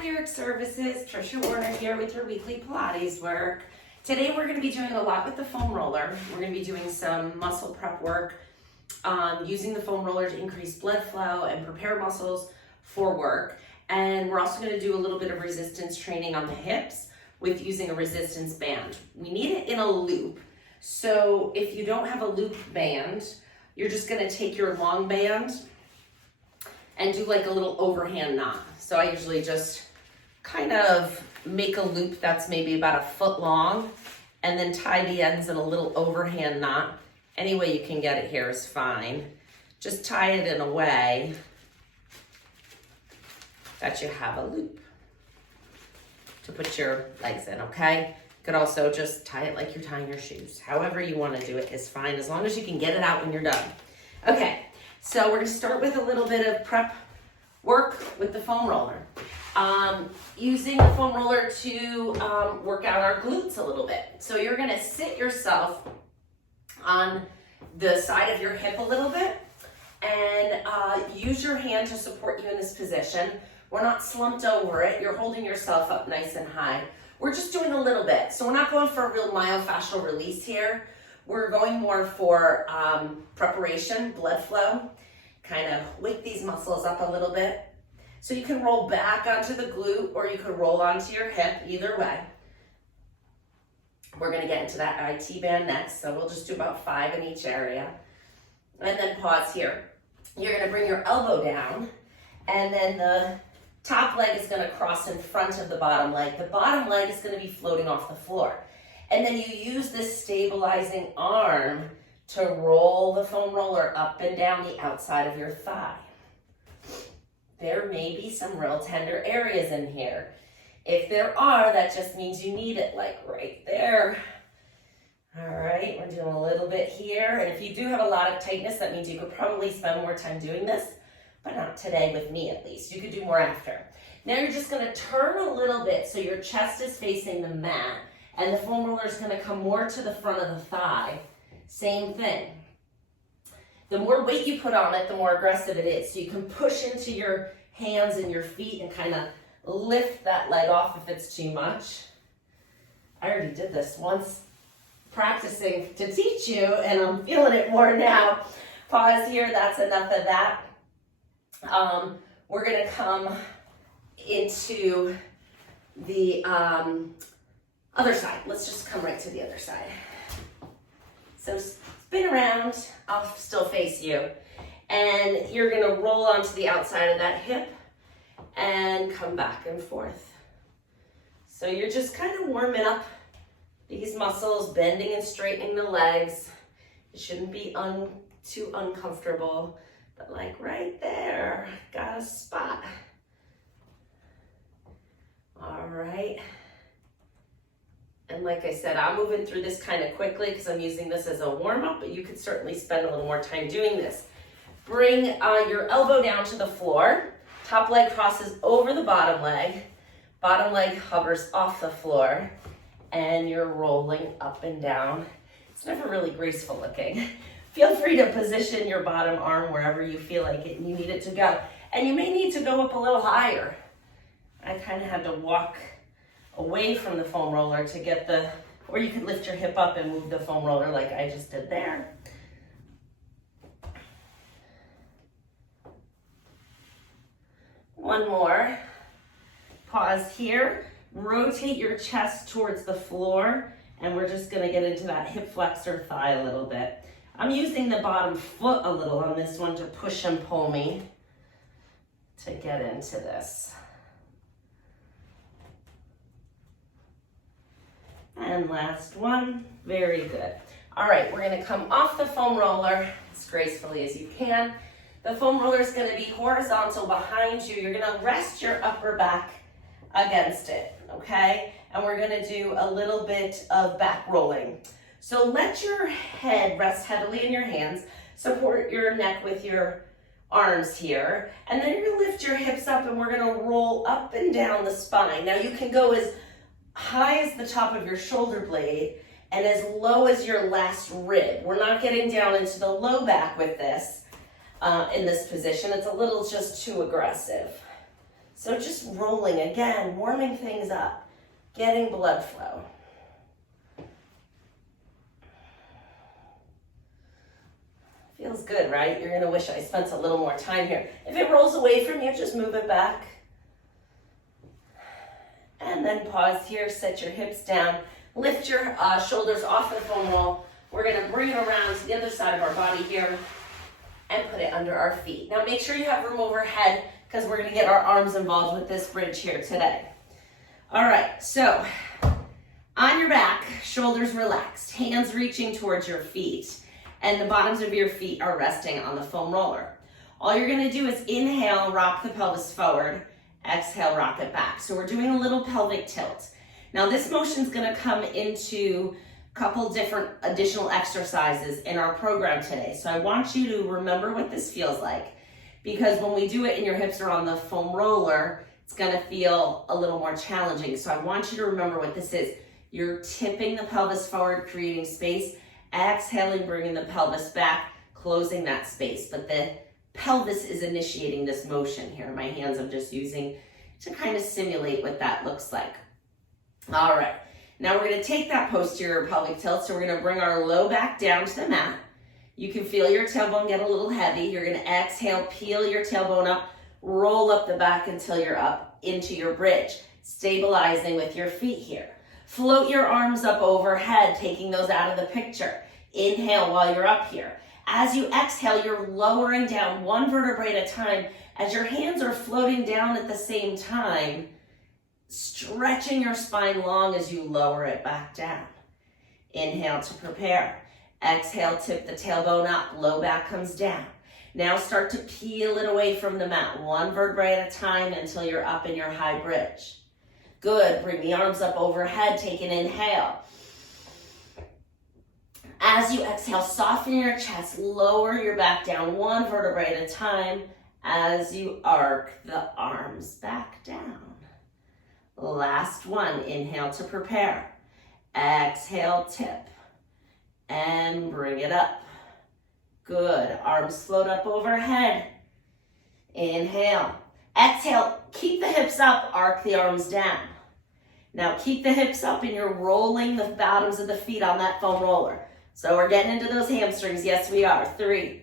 Lyric Services, Trisha Warner here with your weekly Pilates work. Today we're going to be doing a lot with the foam roller. We're going to be doing some muscle prep work, using the foam roller to increase blood flow and prepare muscles for work. And we're also going to do a little bit of resistance training on the hips with using a resistance band. We need it in a loop. So if you don't have a loop band, you're just going to take your long band and do like a little overhand knot. So I usually just kind of make a loop that's maybe about 1 foot long and then tie the ends in a little overhand knot. Any way you can get it here is fine. Just tie it in a way that you have a loop to put your legs in, okay? You could also just tie it like you're tying your shoes. However you want to do it is fine, as long as you can get it out when you're done. Okay, so we're gonna start with a little bit of prep work with the foam roller. Using the foam roller to work out our glutes a little bit. So you're gonna sit yourself on the side of your hip a little bit and use your hand to support you in this position. We're not slumped over it. You're holding yourself up nice and high. We're just doing a little bit. So we're not going for a real myofascial release here. We're going more for preparation, blood flow. Kind of wake these muscles up a little bit. So you can roll back onto the glute or you could roll onto your hip, either way. We're gonna get into that IT band next, so we'll just do about 5 in each area. And then pause here. You're gonna bring your elbow down and then the top leg is gonna cross in front of the bottom leg. The bottom leg is gonna be floating off the floor. And then you use this stabilizing arm to roll the foam roller up and down the outside of your thigh. There may be some real tender areas in here. If there are, that just means you need it like right there. All right, we're doing a little bit here. And if you do have a lot of tightness, that means you could probably spend more time doing this, but not today with me at least. You could do more after. Now you're just gonna turn a little bit so your chest is facing the mat and the foam roller is gonna come more to the front of the thigh. Same thing. The more weight you put on it, the more aggressive it is. So you can push into your hands and your feet and kind of lift that leg off if it's too much. I already did this once practicing to teach you and I'm feeling it more now. Pause here, that's enough of that. We're gonna come into the other side. Let's just come right to the other side. So spin around, I'll still face you. And you're gonna roll onto the outside of that hip and come back and forth. So you're just kind of warming up these muscles, bending and straightening the legs. It shouldn't be too uncomfortable, but like right there, got a spot. All right. And like I said, I'm moving through this kind of quickly because I'm using this as a warm-up, but you could certainly spend a little more time doing this. Bring your elbow down to the floor. Top leg crosses over the bottom leg hovers off the floor, and you're rolling up and down. It's never really graceful looking. Feel free to position your bottom arm wherever you feel like it and you need it to go. And you may need to go up a little higher. I kind of had to walk away from the foam roller to get or you could lift your hip up and move the foam roller like I just did there. One more. Pause here. Rotate your chest towards the floor and we're just gonna get into that hip flexor thigh a little bit. I'm using the bottom foot a little on this one to push and pull me to get into this. And last one, very good. All right, we're gonna come off the foam roller as gracefully as you can. The foam roller is gonna be horizontal behind you. You're gonna rest your upper back against it, okay? And we're gonna do a little bit of back rolling. So let your head rest heavily in your hands, support your neck with your arms here, and then you're gonna lift your hips up and we're gonna roll up and down the spine. Now you can go as high as the top of your shoulder blade and as low as your last rib. We're not getting down into the low back with this in this position. It's a little just too aggressive. So just rolling again, warming things up, getting blood flow. Feels good, right? You're gonna wish I spent a little more time here. If it rolls away from you, just move it back. And then pause here, set your hips down, lift your shoulders off the foam roll. We're gonna bring it around to the other side of our body here and put it under our feet. Now make sure you have room overhead because we're gonna get our arms involved with this bridge here today. All right, so on your back, shoulders relaxed, hands reaching towards your feet, and the bottoms of your feet are resting on the foam roller. All you're gonna do is inhale, rock the pelvis forward, exhale, rock it back. So we're doing a little pelvic tilt. Now this motion's gonna come into a couple different additional exercises in our program today. So I want you to remember what this feels like, because when we do it and your hips are on the foam roller, it's gonna feel a little more challenging. So I want you to remember what this is. You're tipping the pelvis forward, creating space, exhaling, bringing the pelvis back, closing that space. But the pelvis is initiating this motion here. My hands I'm just using to kind of simulate what that looks like. All right, now we're gonna take that posterior pelvic tilt, so we're gonna bring our low back down to the mat. You can feel your tailbone get a little heavy. You're gonna exhale, peel your tailbone up, roll up the back until you're up into your bridge, stabilizing with your feet here. Float your arms up overhead, taking those out of the picture. Inhale while you're up here. As you exhale, you're lowering down one vertebrae at a time as your hands are floating down at the same time, stretching your spine long as you lower it back down. Inhale to prepare. Exhale, tip the tailbone up, low back comes down. Now start to peel it away from the mat, one vertebrae at a time until you're up in your high bridge. Good, bring the arms up overhead, take an inhale. As you exhale, soften your chest, lower your back down one vertebrae at a time as you arc the arms back down. Last one, inhale to prepare. Exhale, tip, and bring it up. Good, arms float up overhead. Inhale. Exhale, keep the hips up, arc the arms down. Now keep the hips up and you're rolling the bottoms of the feet on that foam roller. So we're getting into those hamstrings. Yes, we are. 3,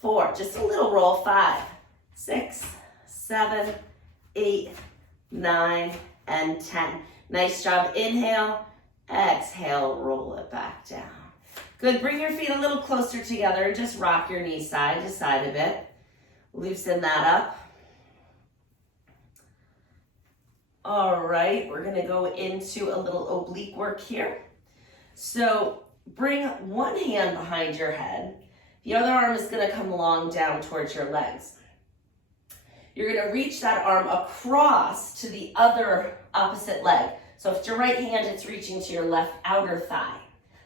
4, just a little roll. 5, 6, 7, 8, 9, and 10. Nice job. Inhale, exhale, roll it back down. Good, bring your feet a little closer together and just rock your knees side to side a bit. Loosen that up. All right, we're gonna go into a little oblique work here. So bring one hand behind your head. The other arm is gonna come long down towards your legs. You're gonna reach that arm across to the other opposite leg. So if it's your right hand, it's reaching to your left outer thigh.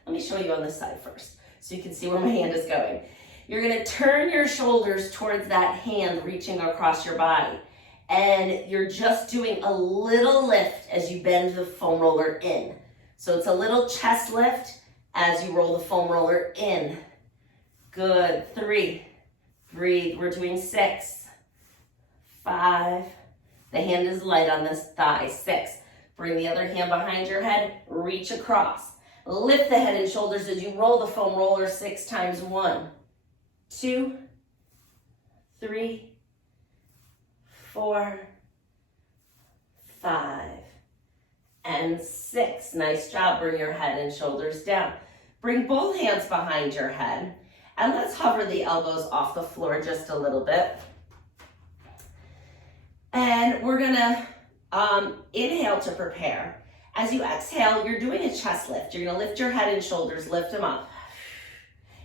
Let me show you on this side first so you can see where my hand is going. You're gonna turn your shoulders towards that hand reaching across your body. And you're just doing a little lift as you bend the foam roller in. So it's a little chest lift as you roll the foam roller in. Good, 3, breathe, we're doing 6, 5, the hand is light on this thigh, 6. Bring the other hand behind your head, reach across. Lift the head and shoulders as you roll the foam roller 6 times. 1, 2, 3, 4, 5, and 6. Nice job. Bring your head and shoulders down. Bring both hands behind your head and let's hover the elbows off the floor just a little bit. And we're gonna inhale to prepare. As you exhale, you're doing a chest lift. You're gonna lift your head and shoulders, lift them up.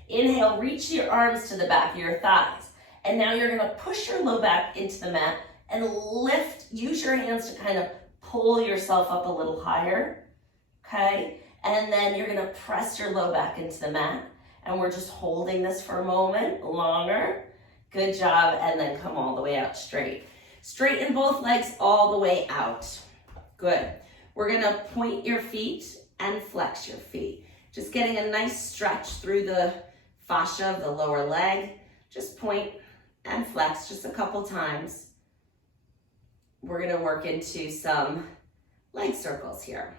Inhale, reach your arms to the back of your thighs. And now you're gonna push your low back into the mat and lift, use your hands to kind of pull yourself up a little higher, okay? And then you're gonna press your low back into the mat. And we're just holding this for a moment longer. Good job, and then come all the way out straight. Straighten both legs all the way out. Good. We're gonna point your feet and flex your feet. Just getting a nice stretch through the fascia of the lower leg. Just point and flex just a couple times. we're gonna work into some leg circles here.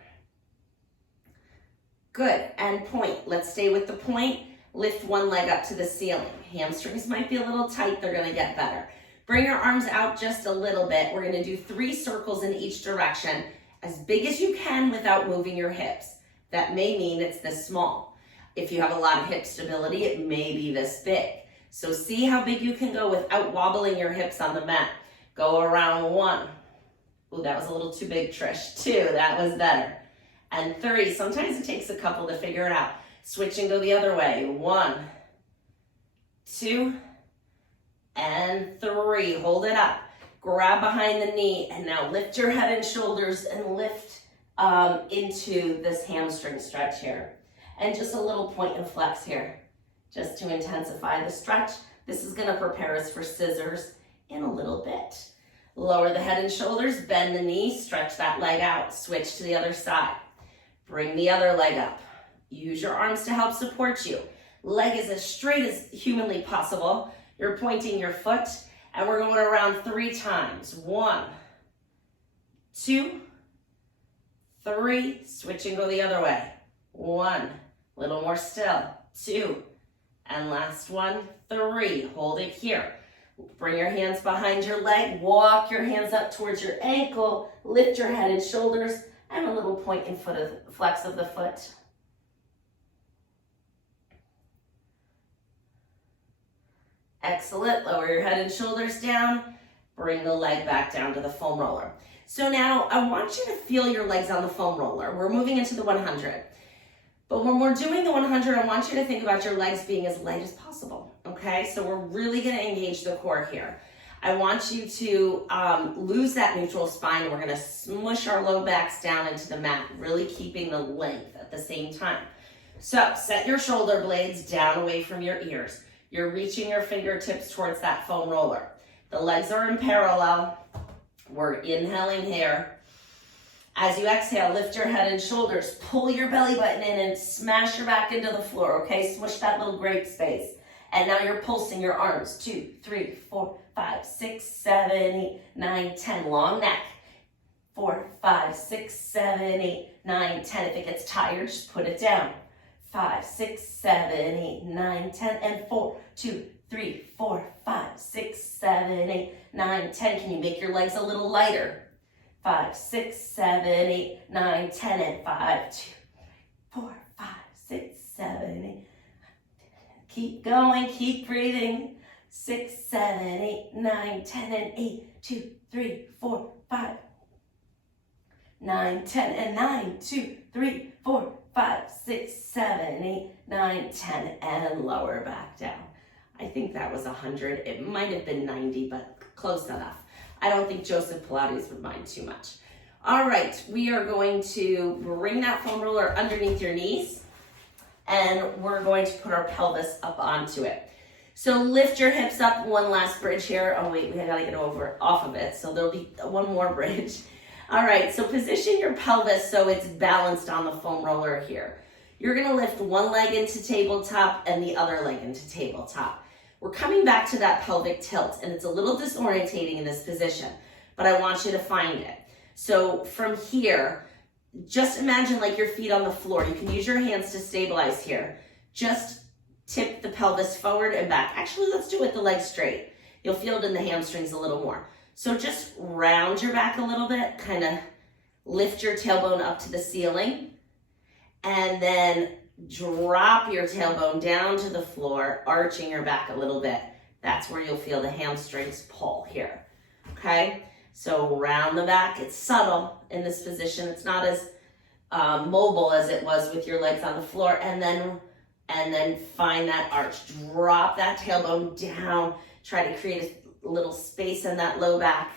Good, and point. Let's stay with the point. Lift one leg up to the ceiling. Hamstrings might be a little tight, they're gonna get better. Bring your arms out just a little bit. We're gonna do 3 circles in each direction, as big as you can without moving your hips. That may mean it's this small. If you have a lot of hip stability, it may be this big. So see how big you can go without wobbling your hips on the mat. Go around 1. Ooh, that was a little too big, Trish. 2, that was better. And 3, sometimes it takes a couple to figure it out. Switch and go the other way. 1, 2, and 3. Hold it up. Grab behind the knee, and now lift your head and shoulders and lift into this hamstring stretch here. And just a little point and flex here, just to intensify the stretch. This is gonna prepare us for scissors in a little bit. Lower the head and shoulders, bend the knee, stretch that leg out. Switch to the other side. Bring the other leg up. Use your arms to help support you. Leg is as straight as humanly possible. You're pointing your foot, and we're going around 3 times. 1, 2, 3. Switch and go the other way. 1, little more still. 2, and last one, 3. Hold it here. Bring your hands behind your leg. Walk your hands up towards your ankle. Lift your head and shoulders, and a little point and flex of the foot. Excellent. Lower your head and shoulders down. Bring the leg back down to the foam roller. So now I want you to feel your legs on the foam roller. We're moving into the 100. But when we're doing the 100, I want you to think about your legs being as light as possible, okay? So we're really gonna engage the core here. I want you to lose that neutral spine. We're gonna smush our low backs down into the mat, really keeping the length at the same time. So set your shoulder blades down away from your ears. You're reaching your fingertips towards that foam roller. The legs are in parallel. We're inhaling here. As you exhale, lift your head and shoulders. Pull your belly button in and smash your back into the floor, okay? Smush that little grape space. And now you're pulsing your arms. 2, 3, 4, 5, 6, 7, 8, 9, 10. Long neck. 4, 5, 6, 7, 8, 9, 10. If it gets tired, just put it down. 5, 6, 7, 8, 9, 10. And 4, 2, 3, 4, 5, 6, 7, 8, 9, 10. Can you make your legs a little lighter? 5, 6, 7, 8, 9, 10, and 5, 2, 4, 5, 6, 7, 8. Keep going, keep breathing. 6, 7, 8, 9, 10, and 8, 2, 3, 4, 5. 9, 10, and 9, 2, 3, 4, 5, 6, 7, 8, 9, 10, and lower back down. I think that was 100. It might have been 90, but close enough. I don't think Joseph Pilates would mind too much. All right, we are going to bring that foam roller underneath your knees, and we're going to put our pelvis up onto it. So lift your hips up, one last bridge here. Oh wait, we gotta get off of it, so there'll be one more bridge. All right, so position your pelvis so it's balanced on the foam roller here. You're gonna lift one leg into tabletop and the other leg into tabletop. We're coming back to that pelvic tilt, and it's a little disorientating in this position, but I want you to find it. So from here, just imagine like your feet on the floor. You can use your hands to stabilize here. Just tip the pelvis forward and back. Actually, let's do it with the legs straight. You'll feel it in the hamstrings a little more. So just round your back a little bit, kind of lift your tailbone up to the ceiling, and then drop your tailbone down to the floor, arching your back a little bit. That's where you'll feel the hamstrings pull here, okay? So round the back. It's subtle in this position. It's not as mobile as it was with your legs on the floor. And then find that arch. Drop that tailbone down. Try to create a little space in that low back.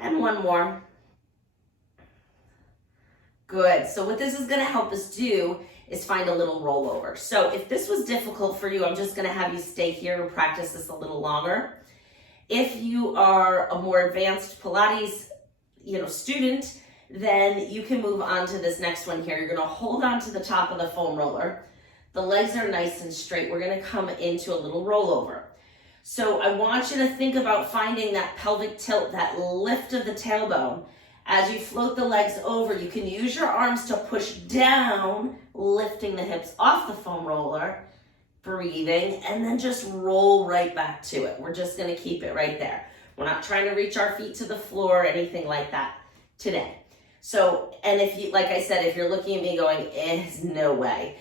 And one more. Good. So what this is going to help us do is find a little rollover. So if this was difficult for you, I'm just going to have you stay here and practice this a little longer. If you are a more advanced Pilates, student, then you can move on to this next one here. You're going to hold on to the top of the foam roller. The legs are nice and straight. We're going to come into a little rollover. So I want you to think about finding that pelvic tilt, that lift of the tailbone. As you float the legs over, you can use your arms to push down, lifting the hips off the foam roller, breathing, and then just roll right back to it. We're just gonna keep it right there. We're not trying to reach our feet to the floor or anything like that today. So, and if you, like I said, if you're looking at me going, no way.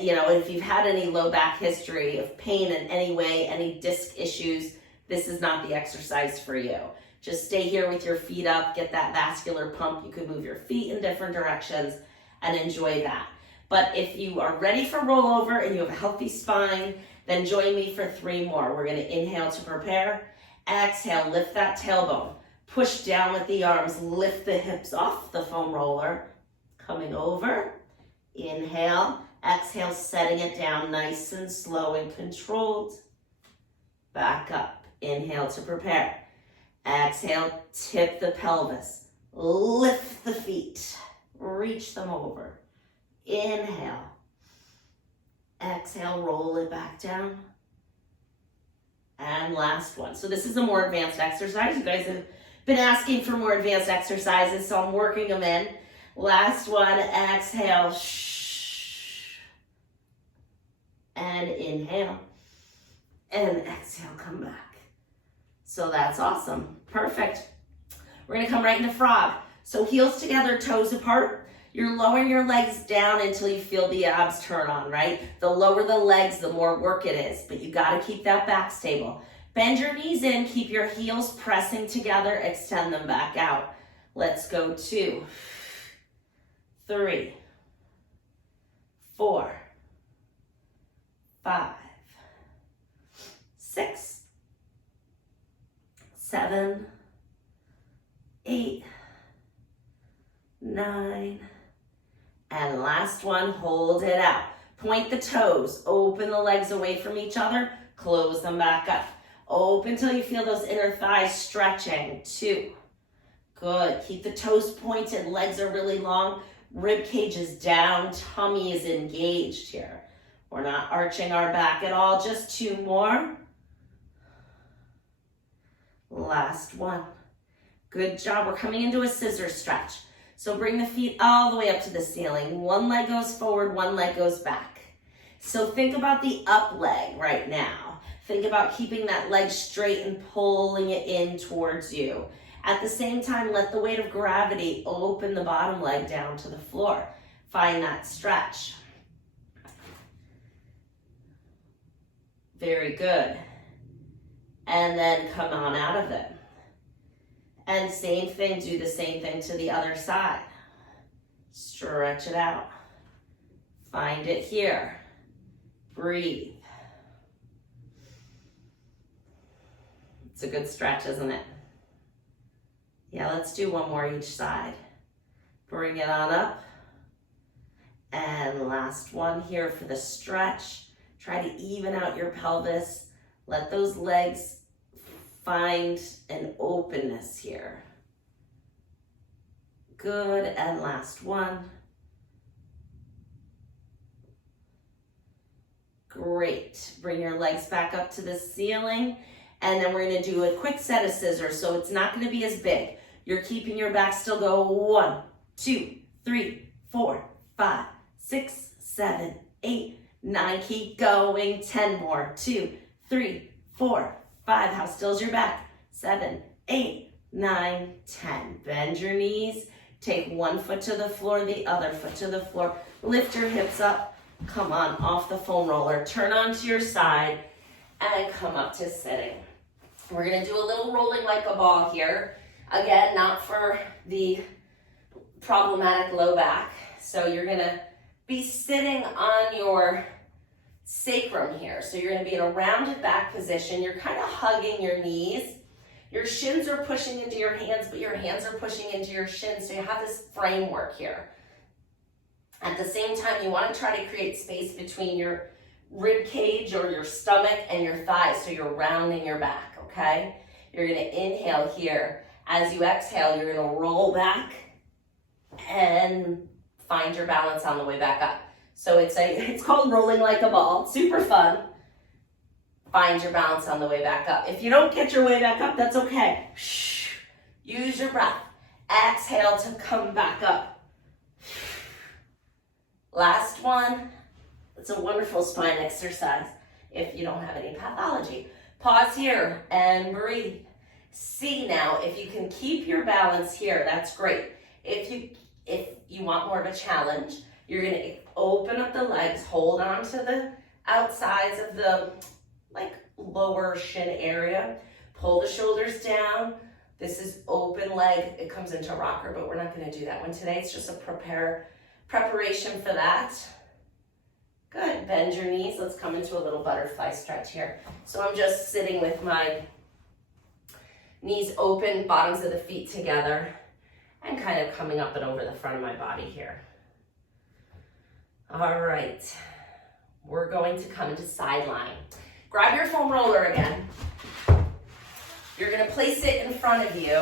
You know, if you've had any low back history of pain in any way, any disc issues, this is not the exercise for you. Just stay here with your feet up, get that vascular pump. You could move your feet in different directions and enjoy that. But if you are ready for rollover and you have a healthy spine, then join me for 3 more. We're gonna inhale to prepare. Exhale, lift that tailbone. Push down with the arms, lift the hips off the foam roller. Coming over, inhale, exhale, setting it down nice and slow and controlled. Back up, inhale to prepare. Exhale, tip the pelvis, lift the feet, reach them over. Inhale, exhale, roll it back down. And last one. So this is a more advanced exercise. You guys have been asking for more advanced exercises, so I'm working them in. Last one, exhale, and inhale, and exhale, come back. So that's awesome, perfect. We're gonna come right into frog. So heels together, toes apart. You're lowering your legs down until you feel the abs turn on, right? The lower the legs, the more work it is, but you gotta keep that back stable. Bend your knees in, keep your heels pressing together, extend them back out. Let's go 2, 3, 4, 5, 6, 7, 8, 9, and last one, hold it out. Point the toes, open the legs away from each other, close them back up. Open till you feel those inner thighs stretching. 2, good. Keep the toes pointed, legs are really long, rib cage is down, tummy is engaged here. We're not arching our back at all, just 2 more. Last one. Good job, we're coming into a scissor stretch. So bring the feet all the way up to the ceiling. One leg goes forward, one leg goes back. So think about the up leg right now. Think about keeping that leg straight and pulling it in towards you. At the same time, let the weight of gravity open the bottom leg down to the floor. Find that stretch. Very good. And then come on out of it. And same thing, do the same thing to the other side. Stretch it out. Find it here. Breathe. It's a good stretch, isn't it? Yeah, let's do one more each side. Bring it on up. And last one here for the stretch. Try to even out your pelvis. Let those legs find an openness here. Good, and last one. Great. Bring your legs back up to the ceiling. And then we're gonna do a quick set of scissors, so it's not gonna be as big. You're keeping your back still. Go 1, 2, 3, 4, 5, 6, 7, 8, 9. Keep going. 10 more. 2, 3, 4, 5. How still's your back? 7, 8, 9, 10. Bend your knees. Take one foot to the floor, the other foot to the floor. Lift your hips up. Come on, off the foam roller. Turn onto your side and come up to sitting. We're gonna do a little rolling like a ball here. Again, not for the problematic low back. So you're gonna be sitting on your sacrum here. So you're gonna be in a rounded back position. You're kind of hugging your knees. Your shins are pushing into your hands, but your hands are pushing into your shins. So you have this framework here. At the same time, you want to try to create space between your rib cage or your stomach and your thighs, so you're rounding your back, okay? You're gonna inhale here. As you exhale, you're gonna roll back and find your balance on the way back up. So it's called rolling like a ball, super fun. Find your balance on the way back up. If you don't get your way back up, that's okay. Use your breath. Exhale to come back up. Last one. It's a wonderful spine exercise if you don't have any pathology. Pause here and breathe. See now, if you can keep your balance here, that's great. If you want more of a challenge, you're gonna open up the legs, hold on to the outsides of the lower shin area, pull the shoulders down. This is open leg, it comes into rocker, but we're not gonna do that one today. It's just a preparation for that. Good, bend your knees. Let's come into a little butterfly stretch here. So I'm just sitting with my knees open, bottoms of the feet together, and kind of coming up and over the front of my body here. All right, we're going to come into side lying. Grab your foam roller again. You're gonna place it in front of you,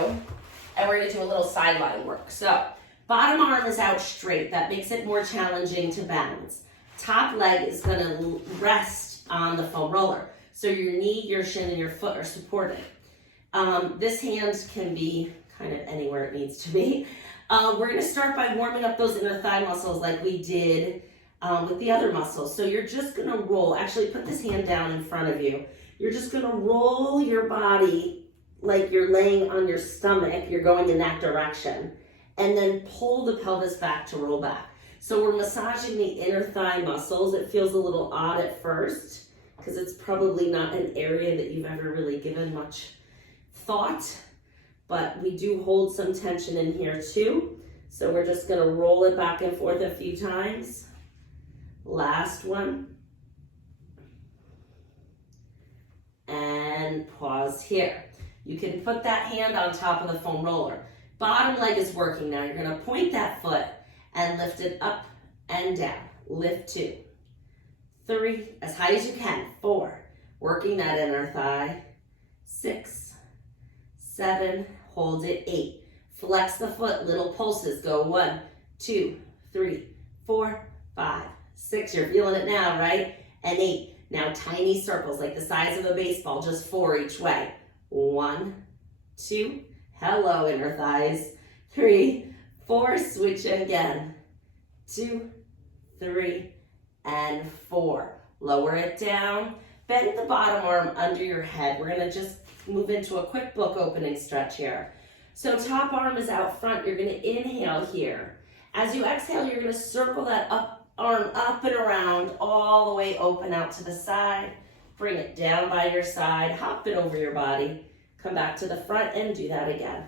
and we're gonna do a little side lying work. So, bottom arm is out straight. That makes it more challenging to balance. Top leg is gonna rest on the foam roller. So your knee, your shin, and your foot are supported. This hand can be kind of anywhere it needs to be. We're gonna start by warming up those inner thigh muscles like we did with the other muscles. So you're just gonna roll, actually put this hand down in front of you. You're just gonna roll your body like you're laying on your stomach, you're going in that direction, and then pull the pelvis back to roll back. So we're massaging the inner thigh muscles. It feels a little odd at first because it's probably not an area that you've ever really given much thought, but we do hold some tension in here too. So we're just gonna roll it back and forth a few times. Last one. And pause here. You can put that hand on top of the foam roller. Bottom leg is working now. You're gonna point that foot and lift it up and down. Lift 2, 3, as high as you can. 4, working that inner thigh. 6, 7, hold it. 8, flex the foot, little pulses. Go 1, 2, 3, 4, 5, 6. You're feeling it now, right? And 8. Now tiny circles like the size of a baseball, just 4 each way. 1, 2, hello inner thighs. 3, 4, switch again. 2, 3, and 4. Lower it down. Bend the bottom arm under your head. We're gonna just move into a quick book opening stretch here. So top arm is out front. You're gonna inhale here. As you exhale, you're gonna circle that arm up and around, all the way open out to the side. Bring it down by your side, hop it over your body. Come back to the front and do that again.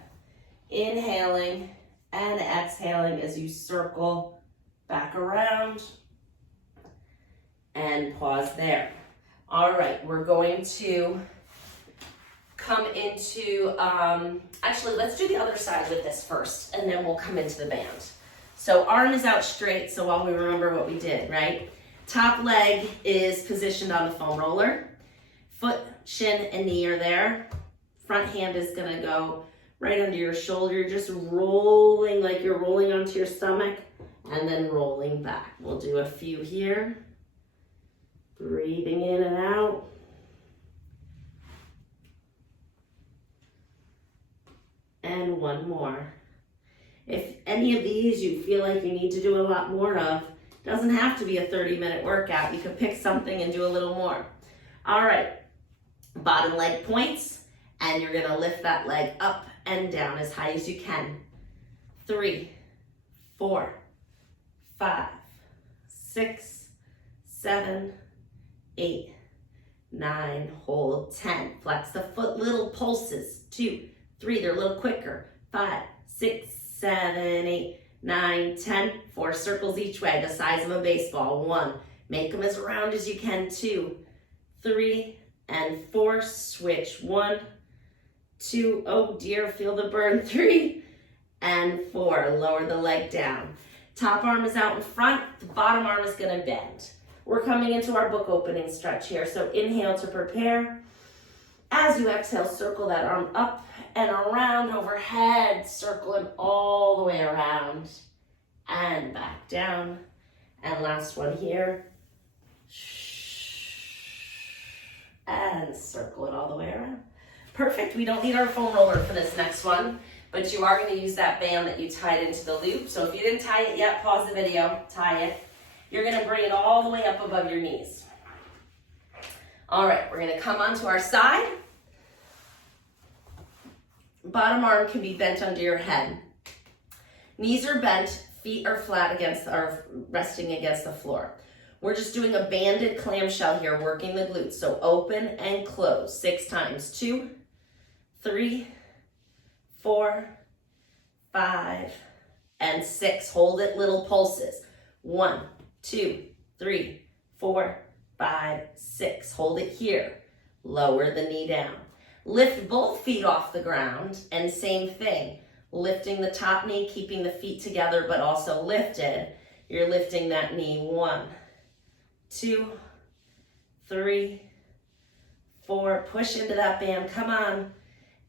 Inhaling and exhaling as you circle back around. And pause there. All right, we're going to come into, actually let's do the other side with this first, and then we'll come into the band. So arm is out straight, so while we remember what we did, right? Top leg is positioned on the foam roller. Foot, shin, and knee are there. Front hand is gonna go right under your shoulder. You're just rolling like you're rolling onto your stomach, and then rolling back. We'll do a few here. Breathing in and out. And one more. If any of these you feel like you need to do a lot more of, doesn't have to be a 30-minute workout. You could pick something and do a little more. All right, bottom leg points, and you're gonna lift that leg up and down as high as you can. 3, 4, 5, 6, 7, 8, 9, hold 10. Flex the foot, little pulses. 2, 3, they're a little quicker. 5, 6, 7, 8, 9, 10. 4 circles each way, the size of a baseball. 1, make them as round as you can. 2, 3, and 4. Switch. 1, 2, oh dear, feel the burn. 3, and 4. Lower the leg down. Top arm is out in front, the bottom arm is gonna bend. We're coming into our book opening stretch here. So inhale to prepare. As you exhale, circle that arm up and around overhead, circling all the way around and back down. And last one here. and circle it all the way around. Perfect. We don't need our foam roller for this next one, but you are going to use that band that you tied into the loop. So if you didn't tie it yet, pause the video, tie it. You're going to bring it all the way up above your knees. All right, we're going to come onto our side. Bottom arm can be bent under your head. Knees are bent, feet are flat against or resting against the floor. We're just doing a banded clamshell here, working the glutes. So open and close 6 times. 2, 3, 4, 5, and 6. Hold it, little pulses. 1, 2, 3, 4, 5, 6. Hold it here. Lower the knee down. Lift both feet off the ground, and same thing. Lifting the top knee, keeping the feet together, but also lifted. You're lifting that knee. 1, 2, 3, 4. Push into that band. Come on.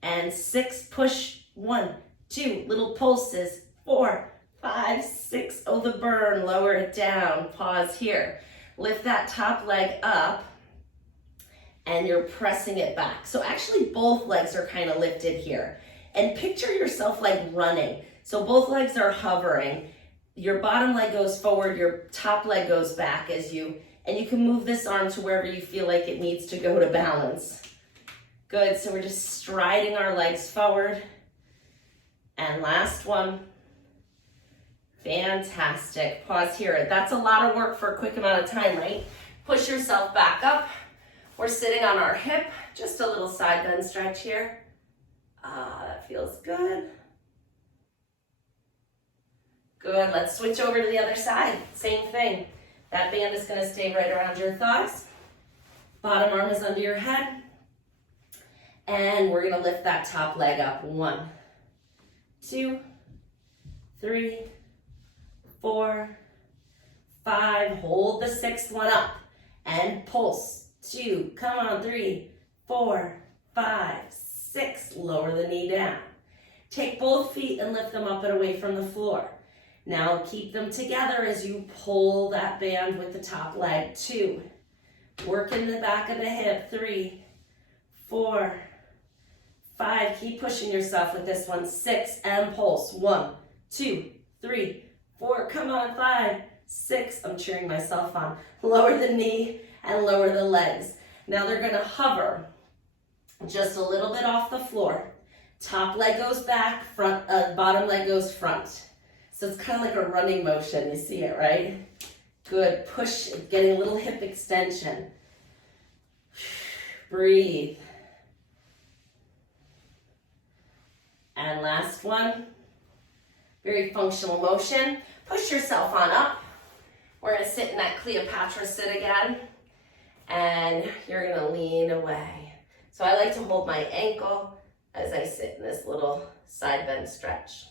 And 6. Push. 1, 2. Little pulses. 4, 5, 6. Oh, the burn. Lower it down. Pause here. Lift that top leg up. And you're pressing it back. So actually both legs are kind of lifted here. And picture yourself like running. So both legs are hovering. Your bottom leg goes forward, your top leg goes back and you can move this arm to wherever you feel like it needs to go to balance. Good, so we're just striding our legs forward. And last one. Fantastic. Pause here. That's a lot of work for a quick amount of time, right? Push yourself back up. We're sitting on our hip, just a little side bend stretch here. That feels good. Good, let's switch over to the other side. Same thing. That band is gonna stay right around your thighs. Bottom arm is under your head. And we're gonna lift that top leg up. 1, 2, 3, 4, 5. Hold the 6th one up and pulse. 2, come on, 3, 4, 5, 6. Lower the knee down. Take both feet and lift them up and away from the floor. Now keep them together as you pull that band with the top leg. 2, work in the back of the hip. 3, 4, 5. Keep pushing yourself with this one. 6 and pulse. 1, 2, 3, 4. Come on, 5, 6. I'm cheering myself on. Lower the knee and lower the legs. Now they're gonna hover just a little bit off the floor. Top leg goes back, bottom leg goes front. So it's kind of like a running motion. You see it, right? Good, push, getting a little hip extension. Breathe. And last one. Very functional motion. Push yourself on up. We're gonna sit in that Cleopatra sit again. And you're gonna lean away. So I like to hold my ankle as I sit in this little side bend stretch.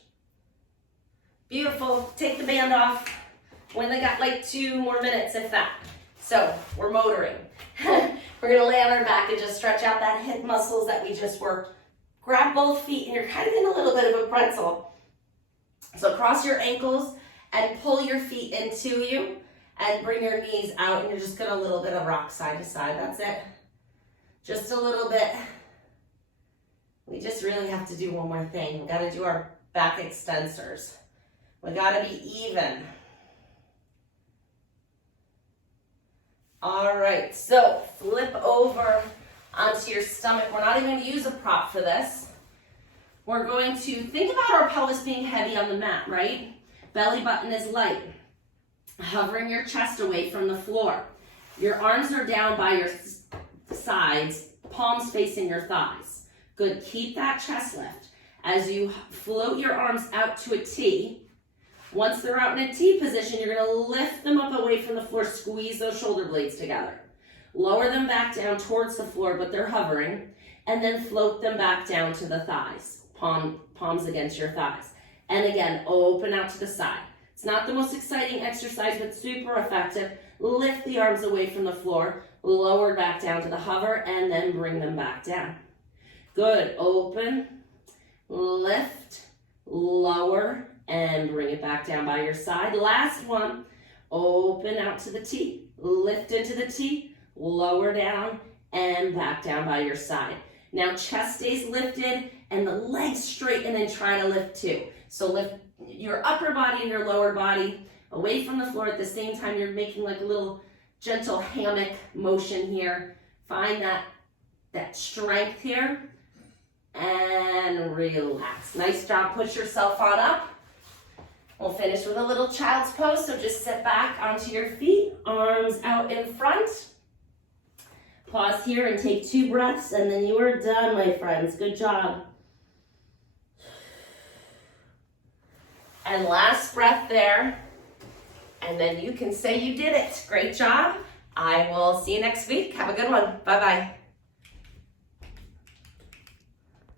Beautiful, take the band off. We only got like 2 more minutes, if that. So we're motoring. We're gonna lay on our back and just stretch out that hip muscles that we just worked. Grab both feet and you're kind of in a little bit of a pretzel. So cross your ankles and pull your feet into you. And bring your knees out, and you're just gonna a little bit of rock side to side. That's it. Just a little bit. We just really have to do one more thing. We gotta do our back extensors. We gotta be even. All right, so flip over onto your stomach. We're not even gonna use a prop for this. We're going to think about our pelvis being heavy on the mat, right? Belly button is light. Hovering your chest away from the floor. Your arms are down by your sides, palms facing your thighs. Good, keep that chest lift. As you float your arms out to a T, once they're out in a T position, you're gonna lift them up away from the floor, squeeze those shoulder blades together. Lower them back down towards the floor, but they're hovering, and then float them back down to the thighs, palms against your thighs. And again, open out to the side. It's not the most exciting exercise, but super effective. Lift the arms away from the floor, lower back down to the hover, and then bring them back down. Good, open, lift, lower, and bring it back down by your side. Last one, open out to the T, lift into the T, lower down, and back down by your side. Now chest stays lifted and the legs straight, and then try to lift too. So lift your upper body and your lower body away from the floor at the same time. You're making like a little gentle hammock motion here. Find that strength here and relax. Nice job. Push yourself on up. We'll finish with a little child's pose. So just sit back onto your feet, arms out in front. Pause here and take 2 breaths, and then you are done, my friends. Good job. And last breath there. And then you can say you did it. Great job. I will see you next week. Have a good one. Bye-bye.